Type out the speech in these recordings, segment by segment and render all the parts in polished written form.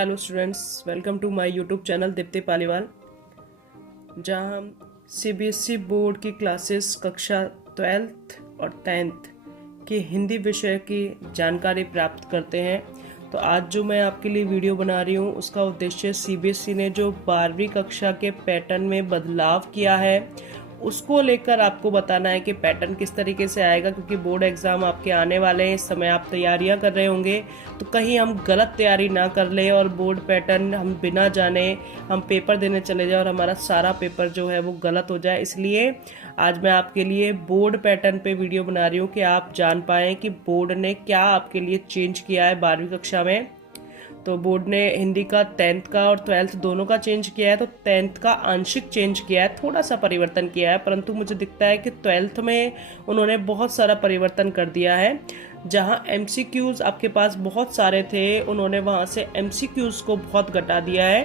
Hello students, welcome to my YouTube channel Deepti Paliwal, जहां हम CBSE board की क्लासेस कक्षा 12th और 10th की हिंदी विषय की जानकारी प्राप्त करते हैं। तो आज जो मैं आपके लिए वीडियो बना रही हूं उसका उद्देश्य सीबीएसई ने जो 12वीं कक्षा के पैटर्न में बदलाव किया है उसको लेकर आपको बताना है कि पैटर्न किस तरीके से आएगा, क्योंकि बोर्ड एग्ज़ाम आपके आने वाले हैं। इस समय आप तैयारियां कर रहे होंगे तो कहीं हम गलत तैयारी ना कर ले और बोर्ड पैटर्न हम बिना जाने हम पेपर देने चले जाए और हमारा सारा पेपर जो है वो गलत हो जाए। इसलिए आज मैं आपके लिए बोर्ड पैटर्न पे वीडियो बना रही हूँ कि आप जान पाएँ कि बोर्ड ने क्या आपके लिए चेंज किया है 12वीं कक्षा में। तो बोर्ड ने हिंदी का 10th का और 12th दोनों का चेंज किया है। तो 10th का आंशिक चेंज किया है, थोड़ा सा परिवर्तन किया है, परंतु मुझे दिखता है कि 12th में उन्होंने बहुत सारा परिवर्तन कर दिया है। जहां एमसीक्यूज आपके पास बहुत सारे थे, उन्होंने वहां से एमसीक्यूज को बहुत घटा दिया है।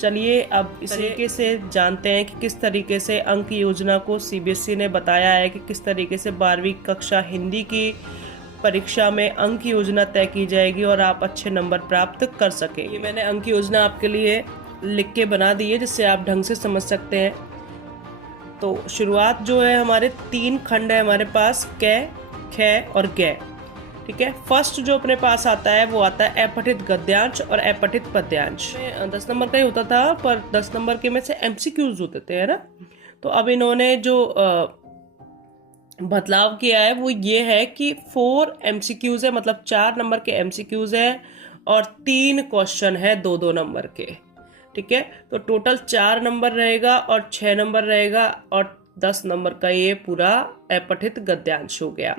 चलिए अब इस तरीके से जानते हैं कि किस तरीके से अंक योजना को सीबीएसई ने बताया है कि किस तरीके से 12वीं कक्षा हिंदी की परीक्षा में अंक योजना तय की जाएगी और आप अच्छे नंबर प्राप्त कर सकें। ये मैंने अंक योजना आपके लिए लिख के बना दी है जिससे आप ढंग से समझ सकते हैं। तो शुरुआत जो है, हमारे 3 खंड है हमारे पास, क, ख और ग। ठीक है, फर्स्ट जो अपने पास आता है वो आता है अपठित गद्यांश और अपठित पद्यांश। 10 नंबर का ही होता था, पर 10 नंबर के में से एमसीक्यूज होते थे, है ना। तो अब इन्होंने जो बदलाव किया है वो ये है कि 4 एमसीक्यूज है, मतलब 4 नंबर के एमसीक्यूज है और 3 क्वेश्चन है 2-2 नंबर के। ठीक है, तो टोटल 4 नंबर रहेगा और 6 नंबर रहेगा और 10 नंबर का ये पूरा अपठित गद्यांश हो गया।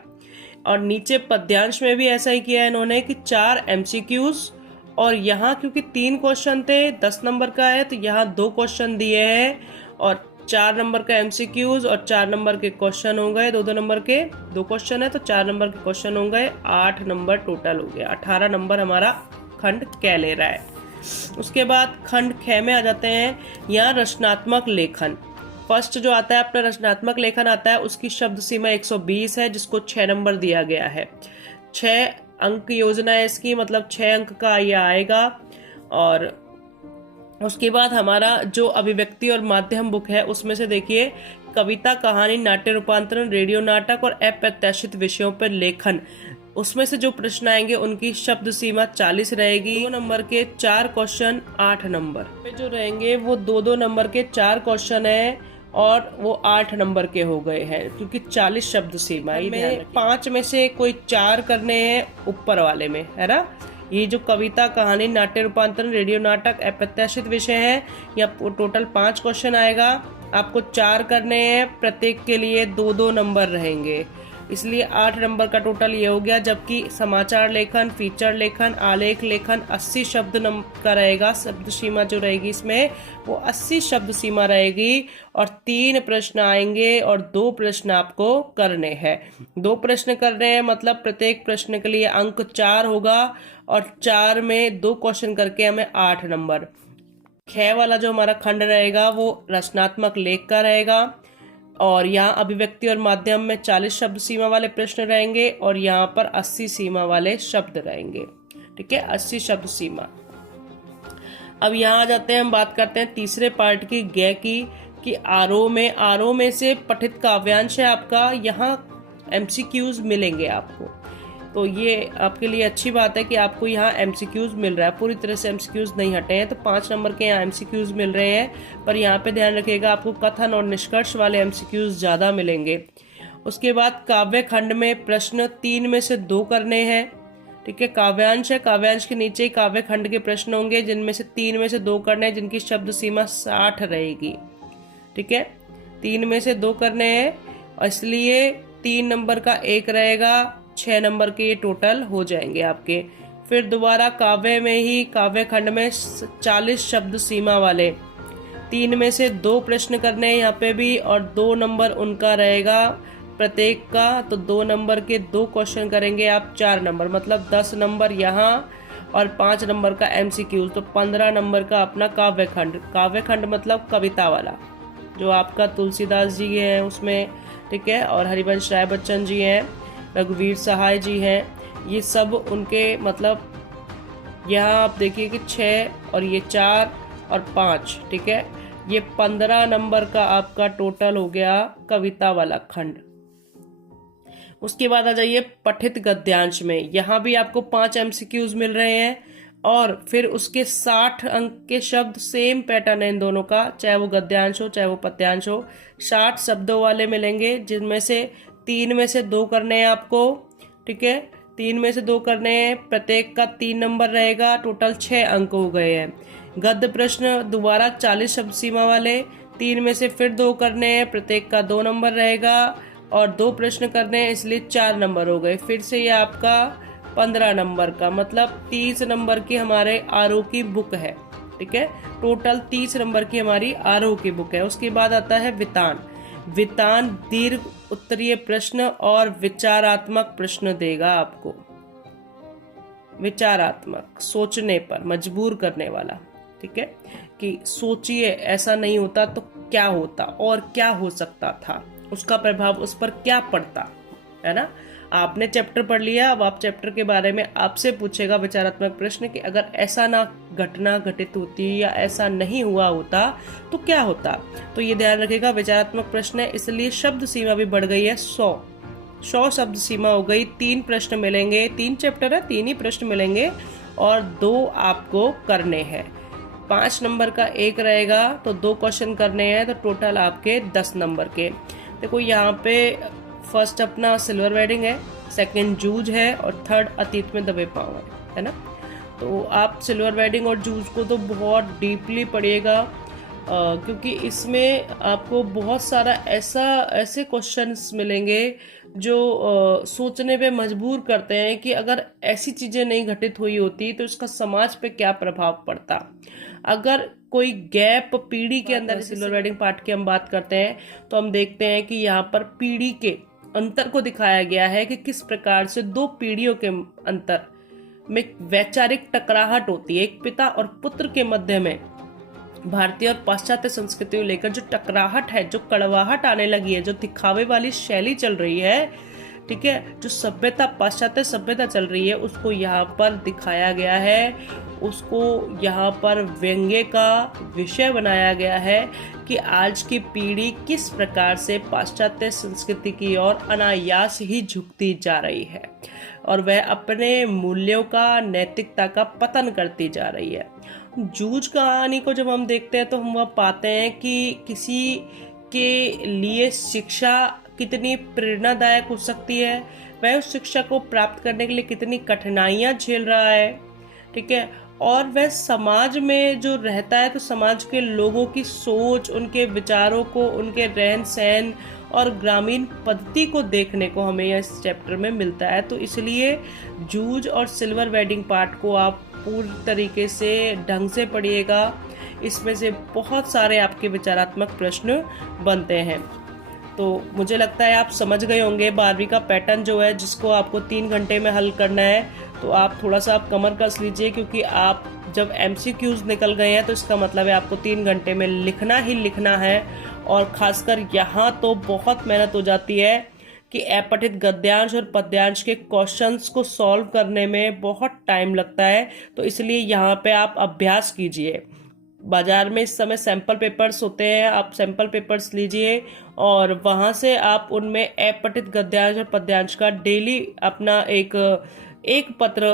और नीचे पद्यांश में भी ऐसा ही किया है इन्होंने कि 4 एमसीक्यूज और यहाँ क्योंकि 3 क्वेश्चन थे, 10 नंबर का है, तो यहाँ 2 क्वेश्चन दिए हैं और 4 नंबर का एमसीक्यूज और 4 नंबर के क्वेश्चन हो गए, 2-2 नंबर के 2 क्वेश्चन है तो 4 नंबर के क्वेश्चन हो गए, 8 नंबर टोटल हो गया। 18 नंबर हमारा खंड क ले रहा है। उसके बाद खंड ख में आ जाते हैं। यहाँ रचनात्मक लेखन फर्स्ट जो आता है अपना रचनात्मक लेखन आता है, उसकी शब्द सीमा 120 है जिसको 6 नंबर दिया गया है। 6 अंक योजना है इसकी, मतलब 6 अंक का यह आएगा। और उसके बाद हमारा जो अभिव्यक्ति और माध्यम बुक है उसमें से देखिए, कविता, कहानी, नाट्य रूपांतरण, रेडियो नाटक और अप्रत्याशित विषयों पर लेखन, उसमें से जो प्रश्न आएंगे उनकी शब्द सीमा 40 रहेगी। 2 नंबर के 4 क्वेश्चन 8 नंबर पे जो रहेंगे वो 2-2 नंबर के 4 क्वेश्चन है और वो 8 नंबर के हो गए हैं क्योंकि 40 शब्द सीमा है। 5 में से कोई 4 करने हैं ऊपर वाले में, है ना। ये जो कविता, कहानी, नाट्य रूपांतरण, रेडियो नाटक, अप्रत्याशित विषय है, या टोटल 5 क्वेश्चन आएगा, आपको 4 करने हैं, प्रत्येक के लिए 2-2 नंबर रहेंगे, इसलिए 8 नंबर का टोटल ये हो गया। जबकि समाचार लेखन, फीचर लेखन, आलेख लेखन 80 शब्द का रहेगा। शब्द सीमा जो रहेगी इसमें वो 80 शब्द सीमा रहेगी और 3 प्रश्न आएंगे और 2 प्रश्न आपको करने हैं। 2 प्रश्न करने हैं मतलब प्रत्येक प्रश्न के लिए अंक 4 होगा और 4 में 2 क्वेश्चन करके हमें 8 नंबर। ख वाला जो हमारा खंड रहेगा वो रचनात्मक लेख का रहेगा और यहाँ अभिव्यक्ति और माध्यम में 40 शब्द सीमा वाले प्रश्न रहेंगे और यहाँ पर 80 सीमा वाले शब्द रहेंगे। ठीक है, 80 शब्द सीमा। अब यहाँ आ जाते हैं, हम बात करते हैं तीसरे पार्ट की, ग की, कि आरोह में से पठित काव्यांश है आपका, यहाँ एमसीक्यूज मिलेंगे आपको। तो ये आपके लिए अच्छी बात है कि आपको यहाँ एमसीक्यूज मिल रहा है, पूरी तरह से एमसीक्यूज नहीं हटे हैं। तो 5 नंबर के यहाँ एमसीक्यूज मिल रहे हैं, पर यहाँ पे ध्यान रखिएगा आपको कथन और निष्कर्ष वाले एमसीक्यूज ज़्यादा मिलेंगे। उसके बाद काव्य खंड में प्रश्न 3 में से 2 करने हैं। ठीक है, काव्यांश है, काव्यांश के नीचे ही काव्य खंड के प्रश्न होंगे जिनमें से 3 में से 2 करने हैं, जिनकी शब्द सीमा 60 रहेगी। ठीक है, 3 में से 2 करने हैं, इसलिए 3 नंबर का 1 रहेगा, 6 नंबर के ये टोटल हो जाएंगे आपके। फिर दोबारा काव्य में ही, काव्य खंड में 40 शब्द सीमा वाले 3 में से 2 प्रश्न करने हैं यहाँ पे भी और 2 नंबर उनका रहेगा प्रत्येक का। तो 2 नंबर के 2 क्वेश्चन करेंगे आप, 4 नंबर, मतलब 10 नंबर यहाँ और 5 नंबर का एमसीक्यू, तो 15 नंबर का अपना काव्य खंड। काव्य खंड मतलब कविता वाला, जो आपका तुलसीदास जी हैं उसमें, ठीक है, और हरिवंश राय बच्चन जी हैं, रघुवीर सहाय जी हैं, ये सब उनके मतलब यहाँ आप देखिए कि 6 और ये 4 और 5, ठीक है, ये 15 नंबर का आपका टोटल हो गया कविता वाला खंड। उसके बाद आ जाइए पठित गद्यांश में, यहाँ भी आपको 5 MCQs मिल रहे हैं और फिर उसके 60 अंक के शब्द, सेम पैटर्न है इन दोनों का, चाहे वो गद्यांश हो चाहे वो पद्यांश हो, 60 शब्दों वाले मिलेंगे, जिनमें से 3 में से 2 करने हैं आपको, ठीक है, 3 में से 2 करने हैं, प्रत्येक का 3 नंबर रहेगा, टोटल 6 अंक हो गए हैं। गद्य प्रश्न दोबारा 40 शब्द सीमा वाले, 3 में से फिर 2 करने हैं, प्रत्येक का 2 नंबर रहेगा और 2 प्रश्न करने हैं, इसलिए 4 नंबर हो गए। फिर से ये आपका 15 नंबर का, मतलब 30 नंबर की हमारे आरओ की बुक है, ठीक है, टोटल 30 नंबर की हमारी आरओ की बुक है। उसके बाद आता है वितान। वितान दीर्घ उत्तरीय प्रश्न और विचारात्मक प्रश्न देगा आपको, विचारात्मक, सोचने पर मजबूर करने वाला, ठीक है, कि सोचिए ऐसा नहीं होता तो क्या होता और क्या हो सकता था, उसका प्रभाव उस पर क्या पड़ता है ना। आपने चैप्टर पढ़ लिया, अब आप चैप्टर के बारे में आपसे पूछेगा विचारात्मक प्रश्न कि अगर ऐसा ना घटना घटित होती या ऐसा नहीं हुआ होता तो क्या होता। तो ये ध्यान रखेगा, विचारात्मक प्रश्न है, इसलिए शब्द सीमा भी बढ़ गई है, 100 शब्द सीमा हो गई। 3 प्रश्न मिलेंगे, 3 चैप्टर है, 3 ही प्रश्न मिलेंगे और 2 आपको करने हैं। 5 नंबर का एक रहेगा तो 2 क्वेश्चन करने हैं, तो टोटल आपके 10 नंबर के। देखो यहाँ पे फर्स्ट अपना सिल्वर वेडिंग है, सेकंड जूझ है और थर्ड अतीत में दबे पाँव है ना। तो आप सिल्वर वेडिंग और जूझ को तो बहुत डीपली पढ़िएगा, क्योंकि इसमें आपको बहुत सारा ऐसे क्वेश्चंस मिलेंगे जो सोचने पे मजबूर करते हैं कि अगर ऐसी चीजें नहीं घटित हुई होती तो इसका समाज पे क्या प्रभाव पड़ता। अगर कोई गैप पीढ़ी के अंदर, सिल्वर वेडिंग पार्ट की हम बात करते हैं तो हम देखते हैं कि यहाँ पर पीढ़ी के अंतर को दिखाया गया है कि किस प्रकार से 2 पीढ़ियों के अंतर में वैचारिक टकराहट होती है, एक पिता और पुत्र के मध्य में भारतीय और पाश्चात्य संस्कृति को लेकर जो टकराहट है, जो कड़वाहट आने लगी है, जो दिखावे वाली शैली चल रही है, ठीक है, जो सभ्यता, पाश्चात्य सभ्यता चल रही है, उसको यहाँ पर दिखाया गया है, उसको यहाँ पर व्यंग्य का विषय बनाया गया है कि आज की पीढ़ी किस प्रकार से पाश्चात्य संस्कृति की ओर अनायास ही झुकती जा रही है और वह अपने मूल्यों का, नैतिकता का पतन करती जा रही है। जूझ कहानी को जब हम देखते हैं तो हम वह पाते हैं कि किसी के लिए शिक्षा कितनी प्रेरणादायक हो सकती है, वह उस शिक्षा को प्राप्त करने के लिए कितनी कठिनाइयां झेल रहा है, ठीक है, और वह समाज में जो रहता है तो समाज के लोगों की सोच, उनके विचारों को, उनके रहन सहन और ग्रामीण पद्धति को देखने को हमें इस चैप्टर में मिलता है। तो इसलिए जूझ और सिल्वर वेडिंग पार्ट को आप पूरी तरीके से ढंग से पढ़िएगा, इसमें से बहुत सारे आपके विचारात्मक प्रश्न बनते हैं। तो मुझे लगता है आप समझ गए होंगे 12वीं का पैटर्न जो है, जिसको आपको 3 घंटे में हल करना है। तो आप थोड़ा सा आप कमर कस लीजिए, क्योंकि आप जब MCQs निकल गए हैं तो इसका मतलब है आपको 3 घंटे में लिखना ही लिखना है। और खासकर यहाँ तो बहुत मेहनत हो जाती है कि अपठित गद्यांश और पद्यांश के क्वेश्चंस को सॉल्व करने में बहुत टाइम लगता है। तो इसलिए यहाँ पे आप अभ्यास कीजिए। बाजार में इस समय सैंपल पेपर्स होते हैं, आप सैंपल पेपर्स लीजिए और वहाँ से आप उनमें अपठित गद्यांश और पद्यांश का डेली अपना एक पत्र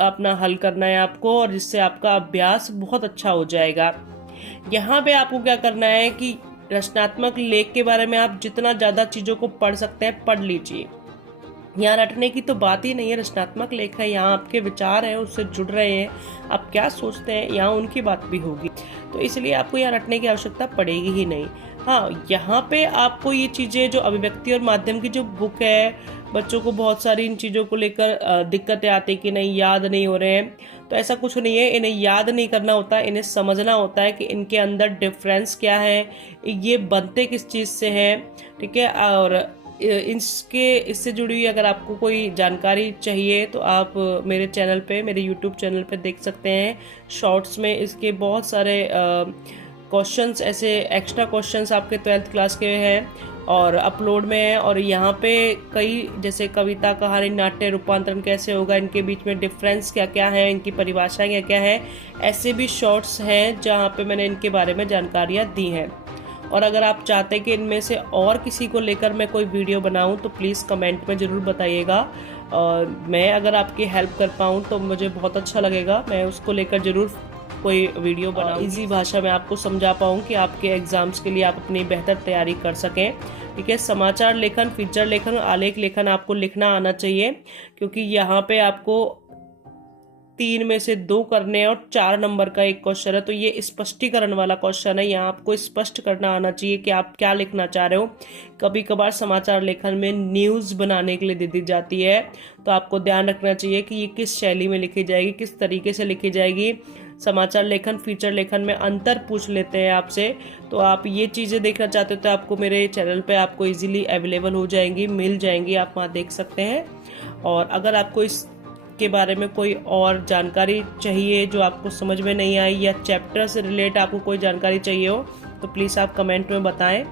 अपना हल करना है आपको, और जिससे आपका अभ्यास बहुत अच्छा हो जाएगा। यहाँ पे आपको क्या करना है कि रचनात्मक लेख के बारे में आप जितना ज़्यादा चीज़ों को पढ़ सकते हैं पढ़ लीजिए। यहाँ रटने की तो बात ही नहीं है, रचनात्मक लेख है, यहाँ आपके विचार हैं उससे जुड़ रहे हैं, आप क्या सोचते हैं यहाँ उनकी बात भी होगी। तो इसलिए आपको यहाँ रटने की आवश्यकता पड़ेगी ही नहीं। हाँ, यहाँ पे आपको ये चीज़ें जो अभिव्यक्ति और माध्यम की जो बुक है, बच्चों को बहुत सारी इन चीज़ों को लेकर दिक्कतें आती कि नहीं याद नहीं हो रहे हैं, तो ऐसा कुछ नहीं है। इन्हें याद नहीं करना होता, इन्हें समझना होता है कि इनके अंदर डिफरेंस क्या है, ये बनते किस चीज़ से हैं, ठीक है। और इससे जुड़ी हुई अगर आपको कोई जानकारी चाहिए तो आप मेरे चैनल पे, मेरे YouTube चैनल पे देख सकते हैं। शॉर्ट्स में इसके बहुत सारे क्वेश्चंस, ऐसे एक्स्ट्रा क्वेश्चंस आपके 12th क्लास के हैं, और अपलोड में है। और यहाँ पे कई जैसे कविता, कहानी, नाट्य, रूपांतरण कैसे होगा, इनके बीच में डिफरेंस क्या क्या है, इनकी परिभाषाएं क्या क्या है, ऐसे भी शॉर्ट्स हैं जहाँ पे मैंने इनके बारे में जानकारियाँ दी हैं। और अगर आप चाहते हैं कि इनमें से और किसी को लेकर मैं कोई वीडियो बनाऊं तो प्लीज़ कमेंट में ज़रूर बताइएगा। और मैं अगर आपकी हेल्प कर पाऊं तो मुझे बहुत अच्छा लगेगा, मैं उसको लेकर ज़रूर कोई वीडियो बनाऊं, इजी भाषा में आपको समझा पाऊं कि आपके एग्ज़ाम्स के लिए आप अपनी बेहतर तैयारी कर सकें। ठीक है, समाचार लेखन, फीचर लेखन, आलेख लेखन आपको लिखना आना चाहिए, क्योंकि यहाँ पे आपको 3 में से 2 करने हैं और 4 नंबर का एक क्वेश्चन है। तो ये स्पष्टीकरण वाला क्वेश्चन है, यहाँ आपको स्पष्ट करना आना चाहिए कि आप क्या लिखना चाह रहे हो। कभी कभार समाचार लेखन में न्यूज़ बनाने के लिए दे दी जाती है, तो आपको ध्यान रखना चाहिए कि ये किस शैली में लिखी जाएगी, किस तरीके से लिखी जाएगी। समाचार लेखन, फीचर लेखन में अंतर पूछ लेते हैं आपसे, तो आप ये चीज़ें देखना चाहते हो तो आपको मेरे चैनल पे आपको इजीली अवेलेबल हो जाएंगी, मिल जाएंगी, आप वहाँ देख सकते हैं। और अगर आपको इस के बारे में कोई और जानकारी चाहिए जो आपको समझ में नहीं आई, या चैप्टर से रिलेट आपको कोई जानकारी चाहिए हो, तो प्लीज़ आप कमेंट में बताएं।